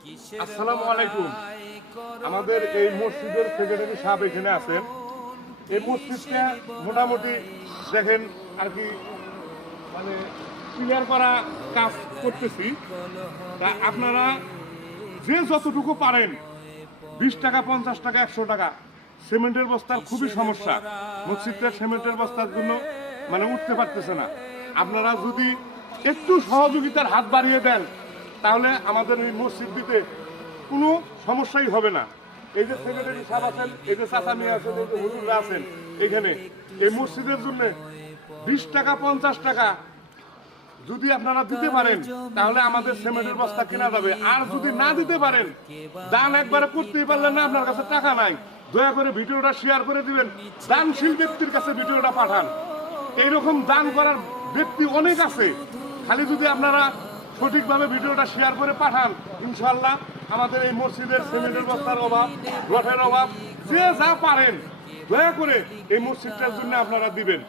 আসসালামু আলাইকুম। আমাদের এই মসজিদের সেক্রেটারি সাহেব এখানে আছেন। এই মসজিদটা মোটামুটি দেখেন আর কি, মানে ক্লিয়ার করা কাজ করতেছি। তা আপনারা যে যতটুকু পারেন, 20 টাকা, 50 টাকা, 100 টাকা, সিমেন্টের বস্তার খুবই সমস্যা। মসজিদটা সিমেন্টের বস্তার জন্য মানে উঠতে পারতেছে না। আপনারা যদি একটু সহযোগিতার হাত বাড়িয়ে দেন, তাহলে আমাদের এই মসজিদ দিতে কোনো সমস্যাই হবে না। এই যে সেক্রেটারি সাহেব আছেন, এই যে চাচা মিয়া আছেন, এই যে হুজুররা আছেন, এখানে এই মসজিদের জন্য 20 টাকা, 50 টাকা যদি আপনারা দিতে পারেন, তাহলে আমাদের সিমেন্টের বস্তা কেনা যাবে। আর যদি না দিতে পারেন, দান একবারে করতেই পারলেন না, আপনার কাছে টাকা নাই, দয়া করে ভিডিওটা শেয়ার করে দিবেন। দানশীল ব্যক্তির কাছে ভিডিওটা পাঠান। এইরকম দান করার ব্যক্তি অনেক আছে, খালি যদি আপনারা সঠিকভাবে ভিডিওটা শেয়ার করে পাঠান, ইনশাল্লাহ আমাদের এই মসজিদের সিমেন্টের বস্তার অভাব, রথের অভাব, যে যা পারেন দয়া করে এই মসজিদটার জন্য আপনারা দিবেন।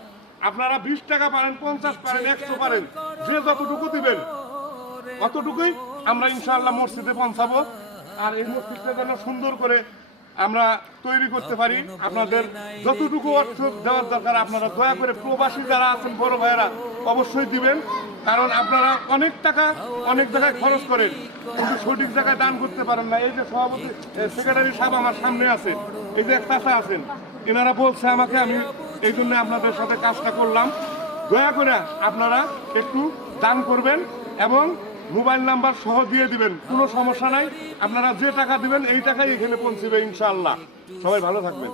আপনারা 20 টাকা পারেন, 50 পারেন, 100 পারেন, যে যতটুকু দিবেন অতটুকুই আমরা ইনশাআল্লাহ মসজিদে পৌঁছাবো। আর এই মসজিদটা যেন সুন্দর করে আমরা তৈরি করতে পারি। আপনাদের যতটুকু অর্থ দেওয়ার দরকার আপনারা দয়া করে, প্রবাসী যারা আছেন বড় ভাইয়েরা, অবশ্যই দিবেন। কারণ আপনারা অনেক টাকা অনেক জায়গায় খরচ করেন, কিন্তু সঠিক জায়গায় দান করতে পারেন না। এই যে সভাপতি সেক্রেটারি সাহেব আমার সামনে আছে, এই যে এক চাচা আছেন, এনারা বলছে আমাকে, আমি এই জন্য আপনাদের সাথে কাজটা করলাম। দয়া করে আপনারা একটু দান করবেন এবং মোবাইল নাম্বার সহ দিয়ে দিবেন, কোনো সমস্যা নাই। আপনারা যে টাকা দিবেন এই টাকাই এখানে পৌঁছবে ইনশাআল্লাহ। সবাই ভালো থাকবেন।